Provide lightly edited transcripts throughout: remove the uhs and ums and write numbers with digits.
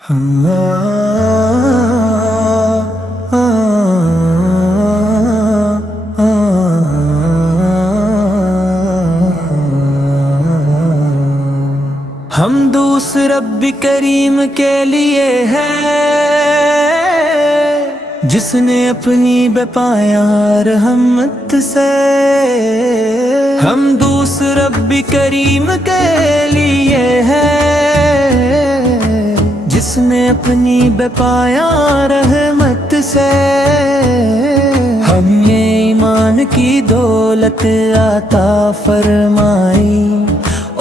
حمد رب کریم کے لیے ہے جس نے اپنی بے پایہ رحمت سے، حمد رب کریم کے لیے ہے جس نے اپنی بے پایہ رحمت سے ہمیں ایمان کی دولت عطا فرمائی،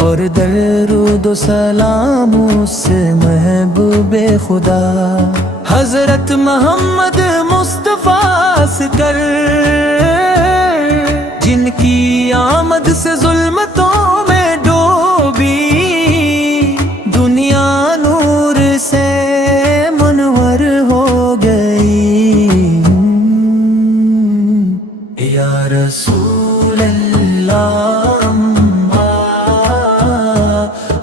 اور درود و سلام اس محبوب خدا حضرت محمد مصطفیٰ سے کر، جن کی آمد سے ظلمتوں میں ڈوبی دنیا نور سے منور ہو گئی۔ یا رسول اللہ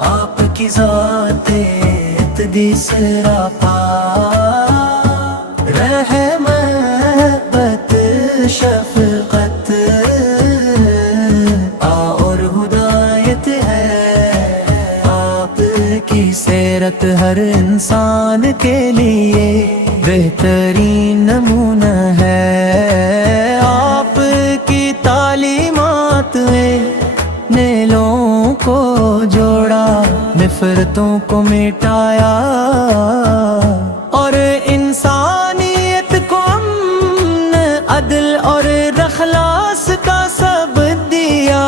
آپ کی ذات اقدس راپا، رحمت شفقت اور ہدایت ہے آپ کی سیرت، ہر انسان کے لیے بہترین نمونہ ہے، آپ کی تعلیمات نے لوگوں کو جوڑا، نفرتوں کو مٹایا اور انسانیت کو امن، عدل اور اخلاص کا سبق دیا۔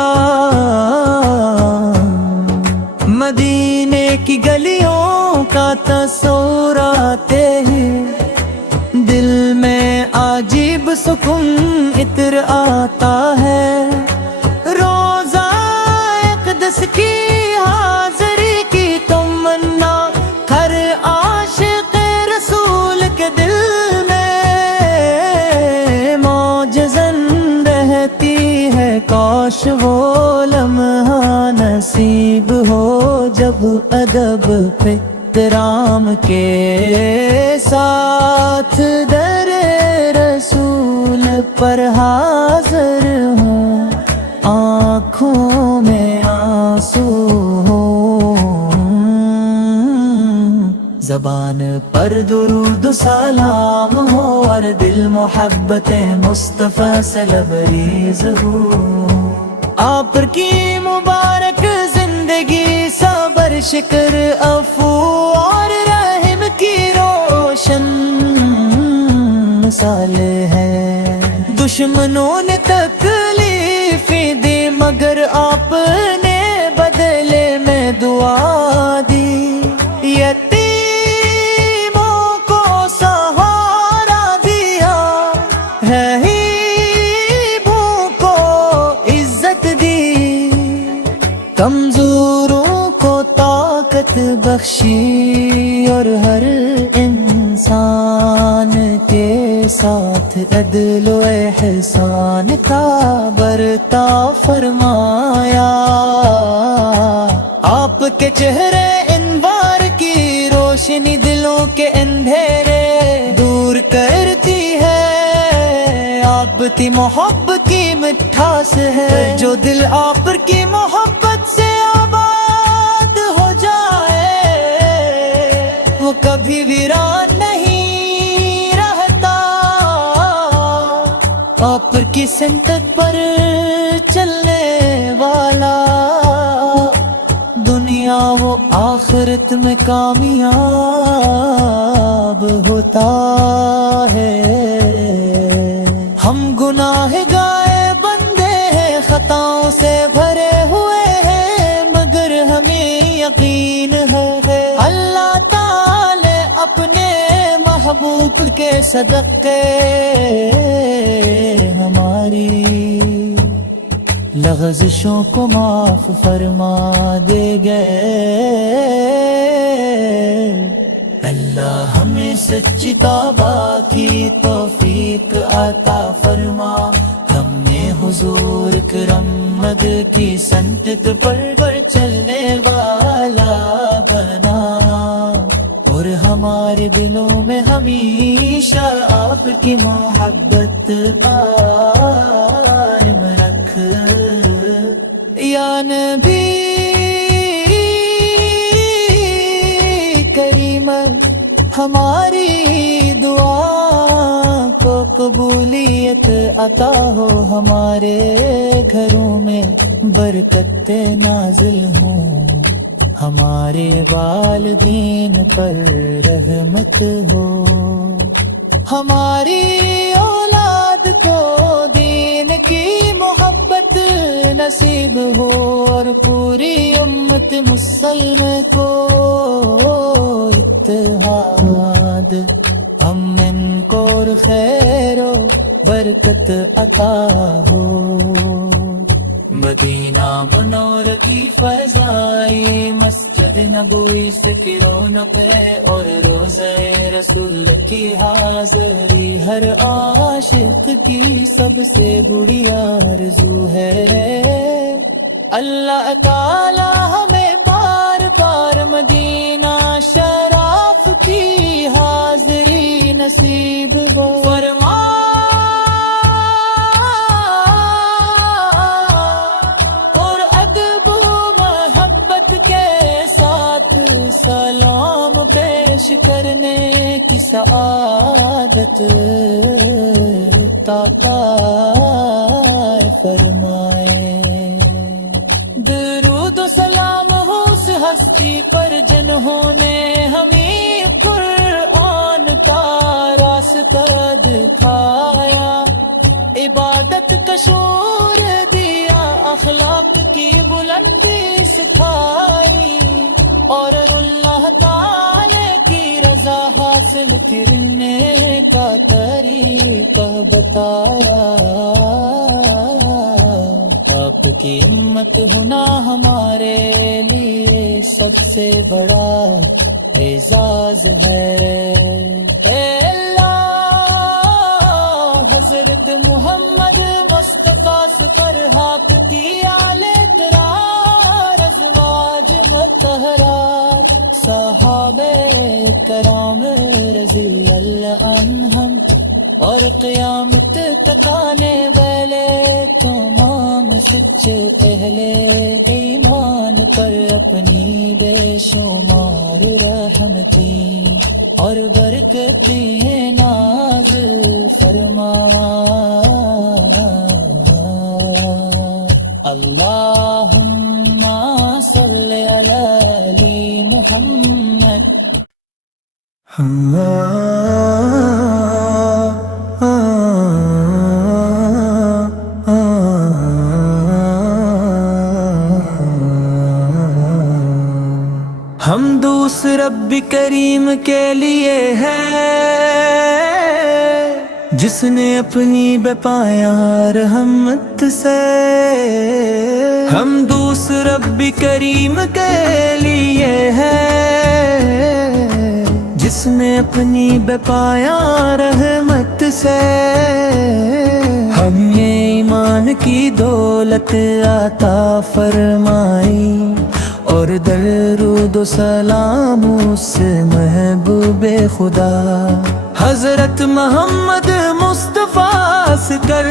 مدینے کی گلیوں کا تصور آتے ہی دل میں عجیب سکون عطر آتا ہے، روزہ اقدس کی حاضری کی تمنا ہر عاشق رسول کے دل میں معجزاً رہتی ہے، کاش وہ لمحہ نصیب ہو جب ادب پہ احترام کے ساتھ در رسول پر حاضر ہوں، آنکھوں میں آنسو ہو، زبان پر درود و سلام ہو اور دل محبت مصطفیٰ سے لبریز ہو۔ آپ کی مبارک زندگی صبر شکر عفو اور رحم کی روشن مثال ہے، دشمنوں نے تکلیفیں دی مگر آپ نے بدلے میں دعا دی، یتیموں کو سہارا دیا، غریبوں کو عزت دی، کمزوروں کو طاقت بخشی، اور ہر انسان کے ساتھ عدل و احسان کا برتاؤ فرمایا۔ آپ کے چہرے انوار کی روشنی دلوں کے اندھیرے دور کرتی ہے، آپ کی محبت کی مٹھاس ہے، جو دل آپ کی محبت سے آباد ہو جائے وہ کبھی ویران نہیں رہتا، آپ کی سنت پر چلنے والا دنیا و آخرت میں کامیاب ہوتا ہے۔ ہم گناہ گائے بندے ہیں، خطاؤں سے بھرے ہوئے ہیں، مگر ہمیں یقین ہے اللہ تعالی اپنے محبوب کے صدقے ہماری لغزشوں کو معاف فرما دے گئے۔ اللہ ہمیں سچی توبہ کی توفیق عطا فرما، ہم نے حضور کرم مد کی سنت پر چلنے والا بنا، اور ہمارے دلوں میں ہمیشہ آپ کی محبت قائم رکھ یا نبی کریم ہماری دعا کو قبولیت عطا ہو ہمارے گھروں میں برکت نازل ہوں ہمارے والدین پر رحمت ہو ہماری اولاد کو دین کی محبت نصیب ہو اور پوری امت مسلم کو اتحاد امن کو اور خیر و برکت عطا ہو مدینہ منور کی فضائیں مسجد نبوی سے کی رونق ہے اور روضہ رسول کی حاضری ہر عاشق کی سب سے بڑی آرزو ہے اللہ تعالی ہمیں بار بار مدینہ شراف کی حاضری نصیب فرما سلام پیش کرنے کی سعادت عطا فرمائے درود و سلام ہو اس ہستی پر جنہوں نے ہمیں قرآن کا راستہ دکھایا عبادت کا شعور دیا اخلاق کی بلندی سکھائی اور اللہ تعالی کی رضا حاصل کرنے کا طریقہ بتایا آپ کی امت ہونا ہمارے لیے سب سے بڑا اعزاز ہے اے اللہ حضرت محمد مصطفیٰ سے پر آپ کی آل اطہار ازواج مطہرات صحابہ کرام رضی اللہ عنہم اور قیامت تک آنے والے تمام سچ اہل ایمان پر اپنی بے شمار رحمتیں اور برکتیں نازل فرما اللہم صلی علی محمد حمد اس رب کریم کے لیے ہے جس نے اپنی بے پایہ رحمت سے حمد اس رب کریم کے لیے ہے جس نے اپنی بے پایہ رحمت سے ہمیں ایمان کی دولت عطا فرمائی اور درود و سلام اس محبوب خدا حضرت محمد مصطفیٰ سے کر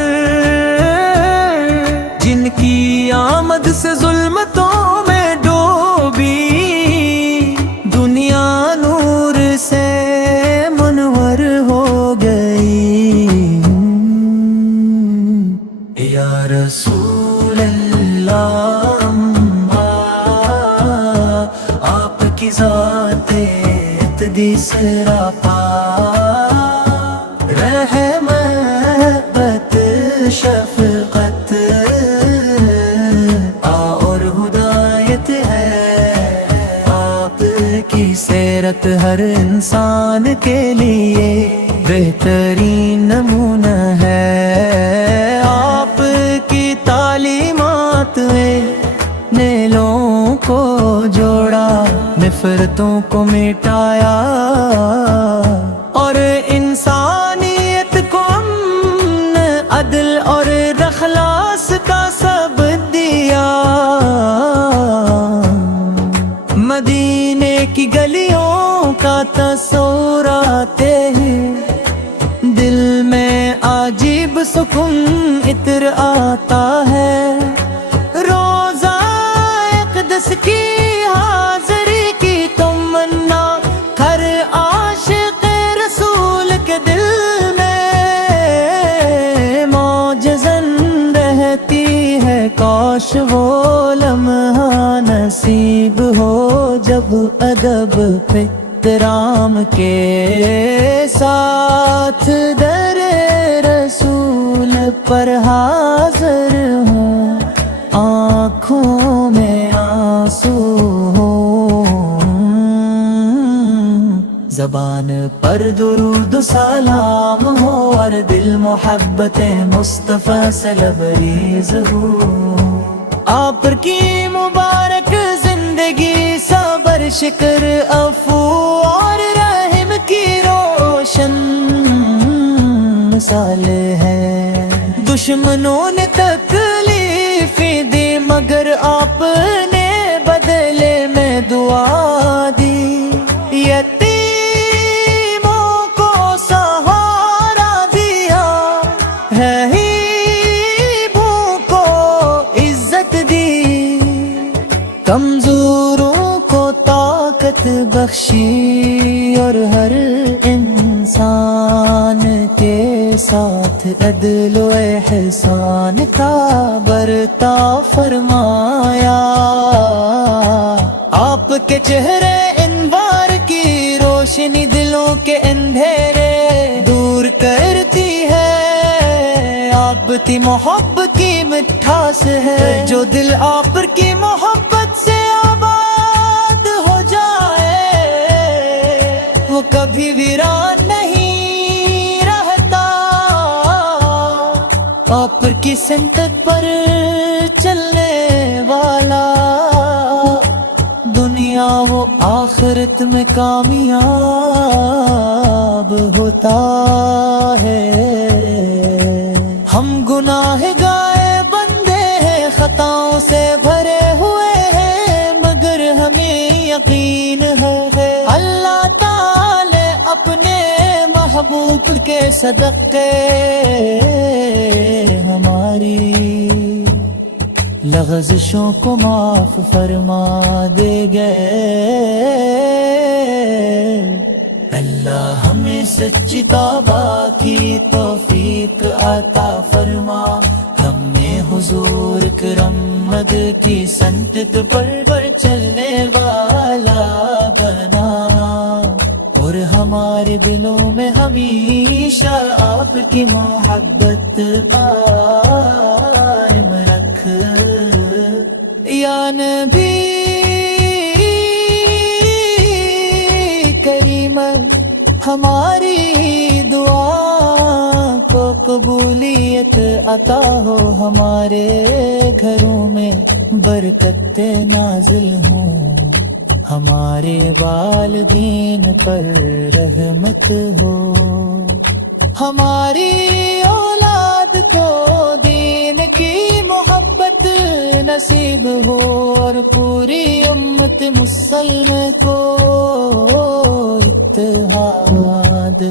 جن کی آمد سے ظلمتوں میں ڈوبی دنیا نور سے منور ہو گئی یا رسول اللہ آپ کی ذات اقدس راپا رحمت شفقت اور ہدایت ہے آپ کی سیرت ہر انسان کے لیے بہترین نمونہ ہے آپ کی تعلیمات نے لوگوں کو جوڑا نفرتوں کو مٹایا اور انسانیت کو امن عدل اور اخلاص کا سبق دیا مدینے کی گلیوں کا کا تصور آتے ہی دل میں عجیب سکون عطر آتا ہے، روزہ اقدس کی حاضری کی تمنا ہر عاشق رسول کے دل میں معجزاً رہتی ہے، کاش وہ لمحہ نصیب ہو جب ادب پہ احترام کے ساتھ در رسول پر حاضر ہوں، آنکھوں میں آنسو ہوں، زبان پر درود و سلام ہو اور دل محبت مصطفیٰ سے لبریز ہو، آپ کی مبارک زندگی صبر شکر عفو اور رحم کی روشن مثال ہے، دشمنوں نے تکلیفیں دی مگر آپ نے بدلے میں دعا دی، یتیموں کو سہارا دیا ہے، کمزوروں کو طاقت بخشی اور ہر انسان کے ساتھ عدل و احسان کا برتاؤ فرمایا، آپ کے چہرے انوار کی روشنی دلوں کے اندھیرے دور کرتی ہے، آپ کی محبت کی مٹھاس ہے، جو دل آپ کی محبت سے آباد ہو جائے وہ کبھی ویران نہیں رہتا، آپ کی سنت پر چلنے والا دنیا و آخرت میں کامیاب ہوتا ہے، ہم گناہ گائے بندے ہیں، خطاؤں سے بھرے ہوئے ہیں، مگر ہمیں یقین ہے اللہ تعالی اپنے محبوب کے صدقے ہماری لغزشوں کو معاف فرما دے گئے، اللہ ہمیں سچی توبہ کی توفیق عطا فرما، ہمیں حضور کرم مد کی سنت پر چلنے والا بنا، اور ہمارے دلوں میں ہمیشہ آپ کی محبت قائم رکھ، یا نبی کریم ہماری دعا کو قبولیت عطا ہو، ہمارے گھروں میں برکت نازل ہوں، ہمارے والدین پر رحمت ہو، ہماری اولاد کو دین کی محبت نصیب ہو، اور پوری امت مسلم کو اتحاد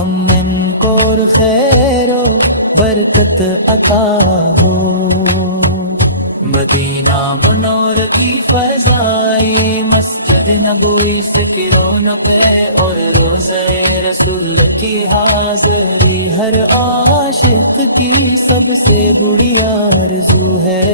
امن کو اور خیر و برکت عطا ہو، مدینہ منور کی فضائی مسجد نبوی کی رونق ہے، اور روضہ رسول کی حاضری ہر عاشق کی سب سے بڑی آرزو ہے،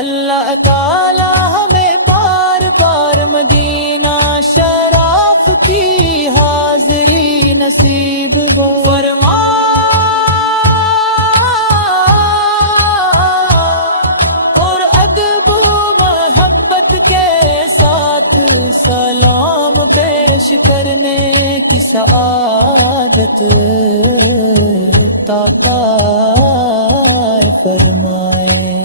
اللہ تعالی ہمیں بار بار مدینہ شراف کی حاضری نصیب فرما، اور ادب و محبت کے ساتھ سلام پیش کرنے کی سعادت عطا فرمائے،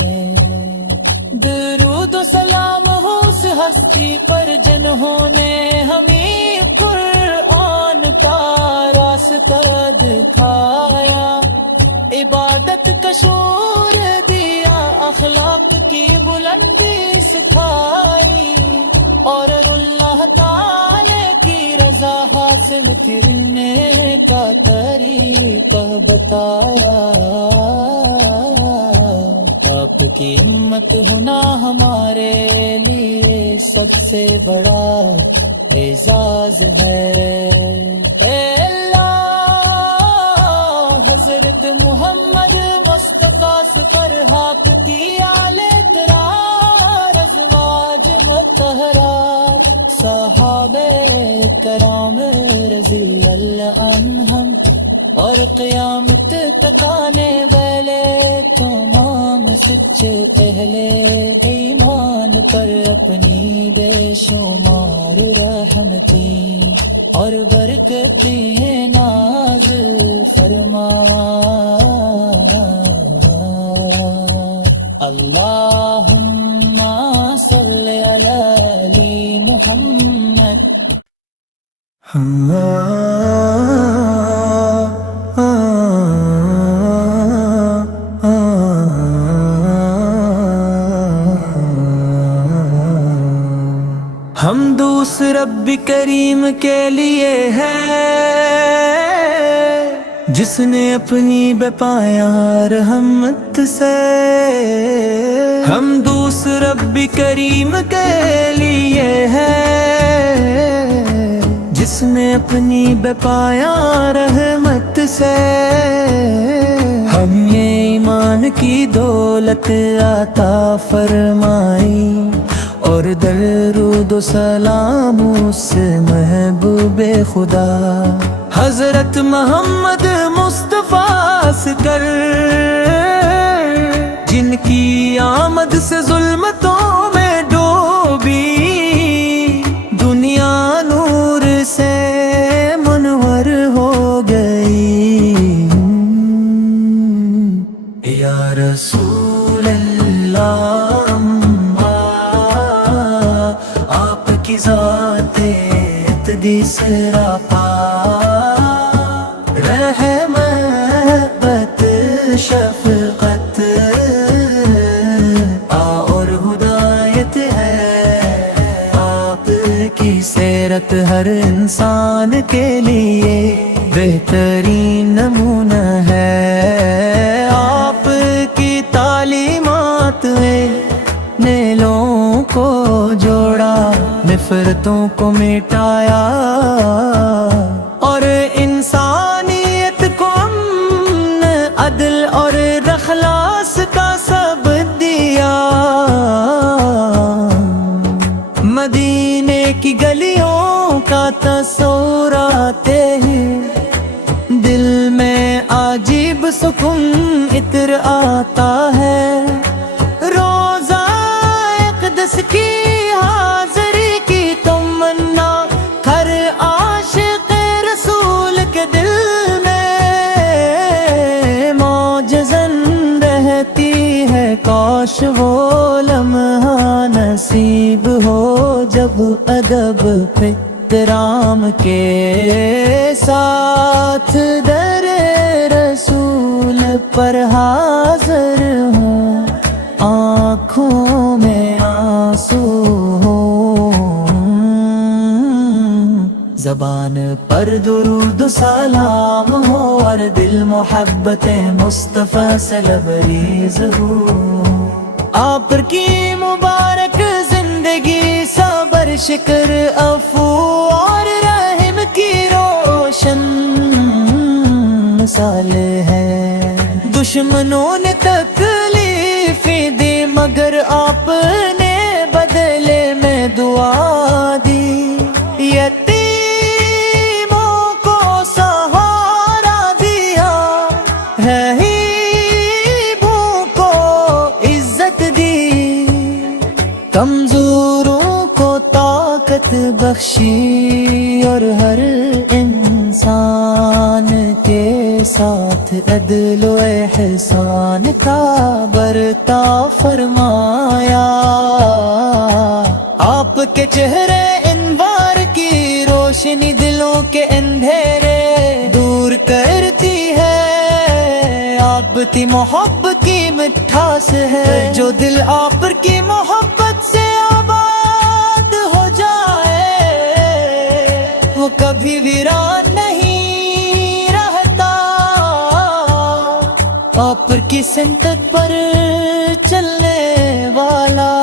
درود و سلام ہو اس ہستی پر جنہوں نے ہمیں قرآن کا راستہ دکھایا، عبادت کا شعور دیا، اخلاق کی بلندی سکھائی، اور اللہ تعالی کہہ بتایا، آپ کی امت ہونا ہمارے لیے سب سے بڑا اعزاز ہے۔ اے اللہ، حضرت محمد مصطفیٰ پر ہاپتی آل اطہار، ازواج مطہرات، صحابہ کرام رضی اللہ عنہم، اور قیامت تک آنے والے تمام سچے اہل ایمان پر اپنی بے شمار رحمتیں اور برکتیں نازل فرما۔ اللہم صلی علی محمد۔ حمد اس رب کریم کے لیے ہے جس نے اپنی بے پایہ رحمت سے، حمد اس رب کریم کے لیے ہے جس نے اپنی بے پایہ رحمت سے ہمیں ایمان کی دولت عطا فرمائی، اور درود و سلام اس محبوب خدا حضرت محمد مصطفیٰ سے کر، جن کی آمد سے ظلمتوں میں ڈوبی دنیا نور سے منور ہو گئی۔ یا رسول اللہ، آپ کی ذات اقدس راپا، رحمت شفقت اور ہدایت ہے آپ کی سیرت، ہر انسان کے لیے بہترین نمونہ ہے۔ آپ کی تعلیمات نے لوگوں کو جوڑا، نفرتوں کو مٹایا، اور انسانیت کو امن، عدل اور اخلاص کا سبق دیا۔ مدینے کی گلیوں کا تصور آتے ہی دل میں عجیب سکون عطر آتا ہے، روزہ اقدس کی حاضری کی تمنا ہر عاشق رسول کے دل میں معجزاً رہتی ہے۔ کاش وہ لمحہ نصیب ہو جب ادب پہ احترام کے ساتھ در رسول پر حاضر ہوں، آنکھوں میں آنسو ہوں، زبان پر درود و سلام ہو، اور دل محبت مصطفیٰ سے لبریز ہو۔ آپ کی مبارک زندگی صبر، شکر، عفو اور رحم کی روشن مثال ہے۔ دشمنوں نے تکلیفیں دی مگر آپ نے بدلے میں دعا دی، یتیموں کو سہارا دیا، غریبوں کو عزت دی، کمزوروں کو طاقت بخشی، اور ہر انسان کے ساتھ عدل و احسان کا برتاؤ فرمایا۔ آپ کے چہرے انوار کی روشنی دلوں کے اندھیرے دور کرتی ہے، آپ کی محبت کی مٹھاس ہے، جو دل آپ کی محبت سے آباد ہو جائے وہ کبھی ویران نہیں رہتا۔ کی سمت پر چلنے والا،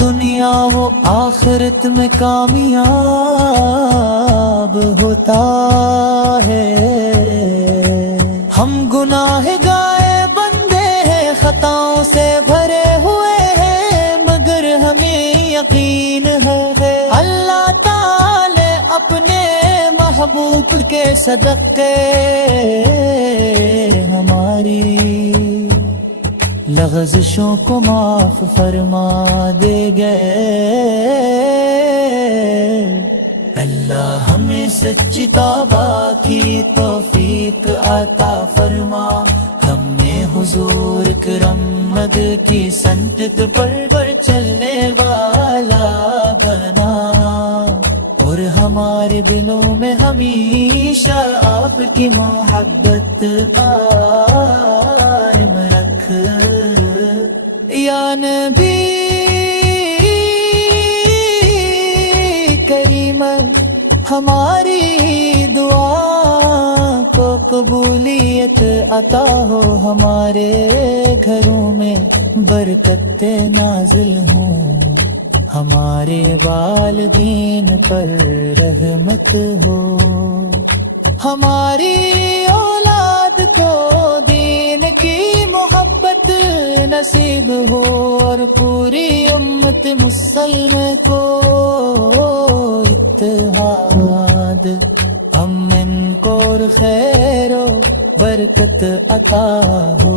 دنیا و آخرت میں کامیاب ہوتا ہے۔ ہم گناہ گائے بندے ہیں، خطاؤں سے بھرے ہوئے ہیں، مگر ہمیں یقین ہے اللہ تعالی اپنے محبوب کے صدقے ہماری لغزشوں کو معاف فرما دے گئے۔ اللہ ہمیں سچی توبہ کی توفیق عطا فرما، ہم نے حضور کرم مد کی سنت پر چلنے والا بنا، اور ہمارے دلوں میں ہمیشہ آپ کی محبت قائم رکھ۔ یا نبی کریم، ہماری دعا کو قبولیت عطا ہو، ہمارے گھروں میں برکت نازل ہوں، ہمارے والدین پر رحمت ہو، ہماری اولاد کو دین کی محبت نصیب ہو، اور پوری امت مسلم کو اتحاد، امن کو اور خیر و برکت عطا ہو۔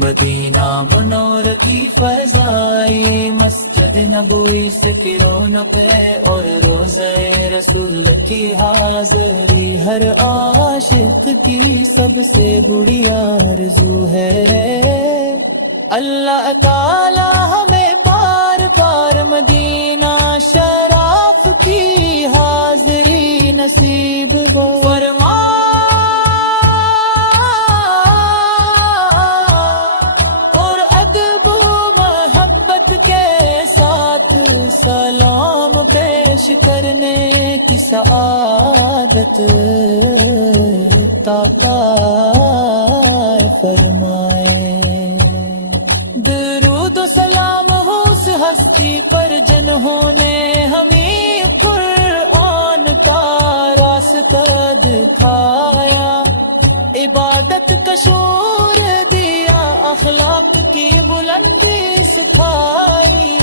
مدینہ منور کی فضائی، مسجد نبوی سے کی رونق ہے، اور روضہ رسول کی حاضری ہر عاشق کی سب سے بڑی آرزو ہے۔ اللہ تعالی ہمیں بار بار مدینہ شراف کی حاضری نصیب فرما، اور ادب و محبت کے ساتھ سلام پیش کرنے کی سعادت عطا فرمائے۔ درود و سلام ہو اس ہستی پر جنہوں نے ہمیں قرآن کا راستہ دکھایا، عبادت کا شعور دیا، اخلاق کی بلندی سکھائی،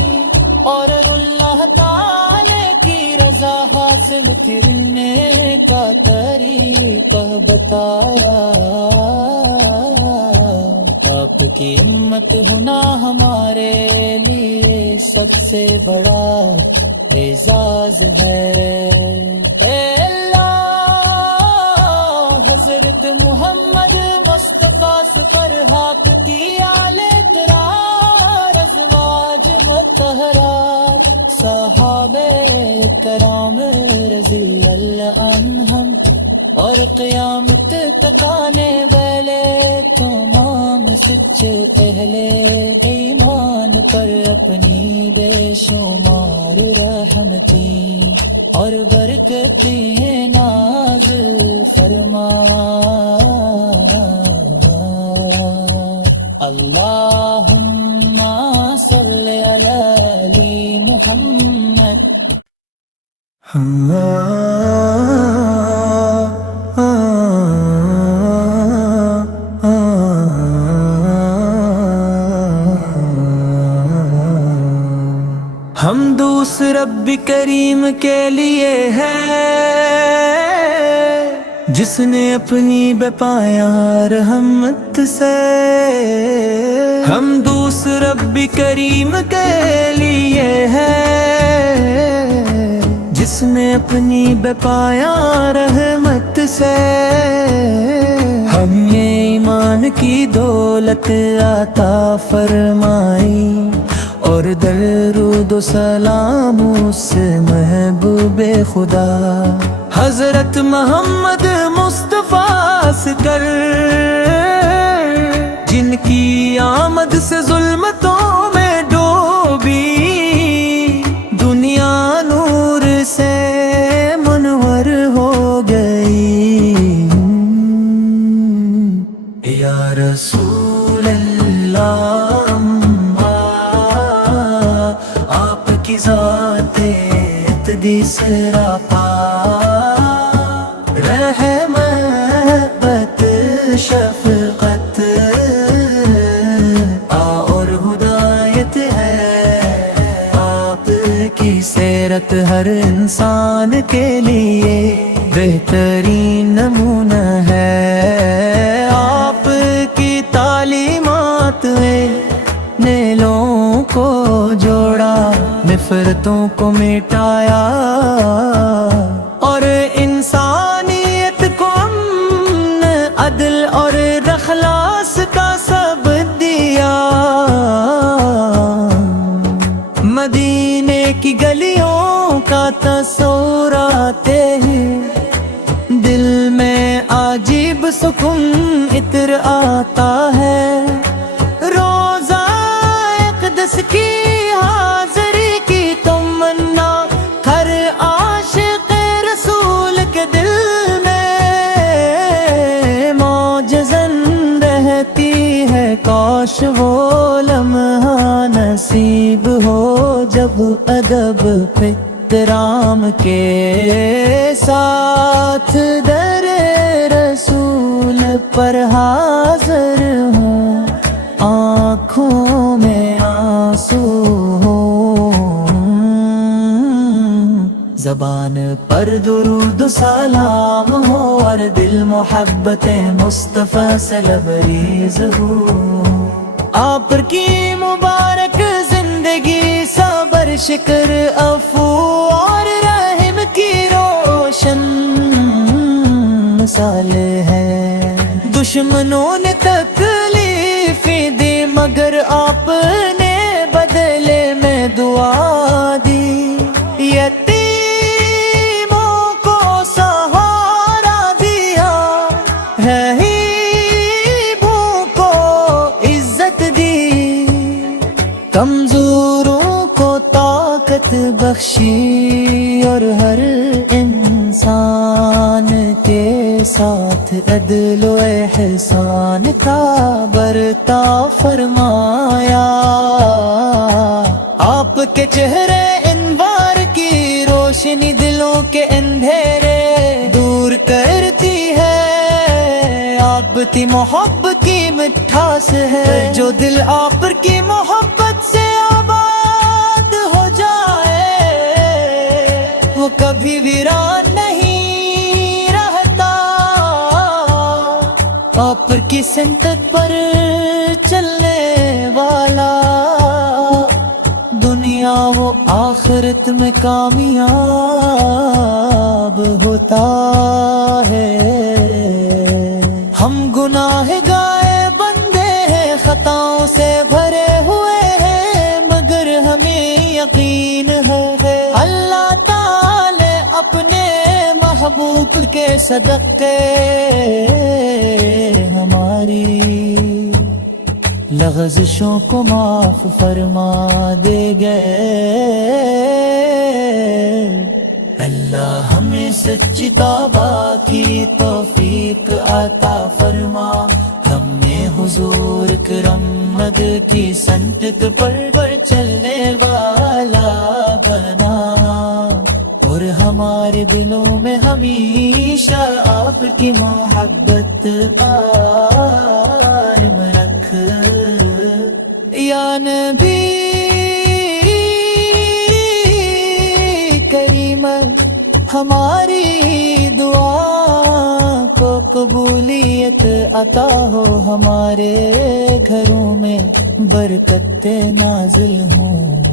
اور اللہ تعالی کی رضا حاصل کرنے کا طریقہ بتایا۔ آپ کی امت ہونا ہمارے لیے سب سے بڑا اعزاز ہے۔ اے اللہ، حضرت محمد مصطفیٰ پر ہاتھ کی آل اطہار، ازواج مطہرات، صحابہ کرام رضی اللہ عنہم، اور قیامت تک آنے والے تمام سچے اہل ایمان پر اپنی بے شمار رحمتیں اور برکتیں نازل فرما۔ اللہم صلی علی محمد۔ حمد اس رب کریم کے لیے ہے جس نے اپنی بے پایہ رحمت سے، حمد اس رب کریم کے لیے ہے جس نے اپنی بے پایہ رحمت سے ہمیں ایمان کی دولت عطا فرمائی، اور درود و سلام اس محبوب خدا حضرت محمد مصطفیٰ سے کر، جن کی آمد سے ظلمتوں میں ڈوبی، دنیا نور سے منور ہو گئی۔ عطیت دی سراپا رحمت شفقت اور ہدایت ہے آپ کی سیرت ہر انسان کے لیے بہترین نمونہ ہے آپ کی تعلیمات نے لوگوں کو جوڑا نفرتوں کو مٹایا اور انسانیت کو امن عدل اور اخلاص کا سبق دیا مدینے کی گلیوں کا تصور آتے ہی دل میں عجیب سکون عطر آتا ہے روزہ اقدس کی حاضری کی تمنا ہر عاشق رسول کے دل میں معجزن رہتی ہے کاش وہ لمحہ نصیب ہو جب ادب پہ احترام کے ساتھ در رسول پر حاضر ہوں آنکھوں میں آنسو ہوں زبان پر درود و سلام ہو اور دل محبت مصطفیٰ سے لبریز ہو آپ کی مبارک زندگی صبر شکر عفو اور رحم کی روشن مثال ہے دشمنوں نے تکلیفیں دی مگر آپ نے بدلے میں دعا دی یتیموں کو سہارا دیا غریبوں کو عزت دی کمزوروں کو طاقت بخشی اور ہر انسان کے ساتھ عدل و احسان کا برتاؤ فرمایا آپ کے چہرے انوار کی روشنی دلوں کے اندھیرے دور کرتی ہے آپ کی محبت کی مٹھاس ہے جو دل آپ کی محبت سے آباد ہو جائے وہ کبھی ویران نہیں رہتا آپ کی سنت پر چلنے والا دنیا و آخرت میں کامیاب ہوتا ہے ہم گناہ گائے بندے ہیں خطاؤں سے بھرے ہوئے ہیں مگر ہمیں یقین ہے اللہ تعالی اپنے محبوب کے صدقے ہماری لغزشوں کو معاف فرما دے گئے اللہ ہمیں سچی توبہ کی توفیق عطا فرما ہم نے حضور کرم مد کی سنت پر چلنے والا بنا اور ہمارے دلوں میں ہمیشہ آپ کی محبت قائم رکھ یا نبی کریم ہماری دعا کو قبولیت عطا ہو ہمارے گھروں میں برکت نازل ہوں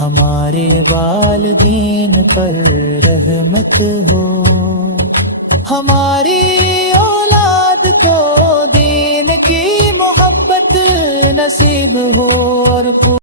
ہمارے والدین پر رحمت ہو ہماری اولاد کو دین کی محبت نصیب ہو اور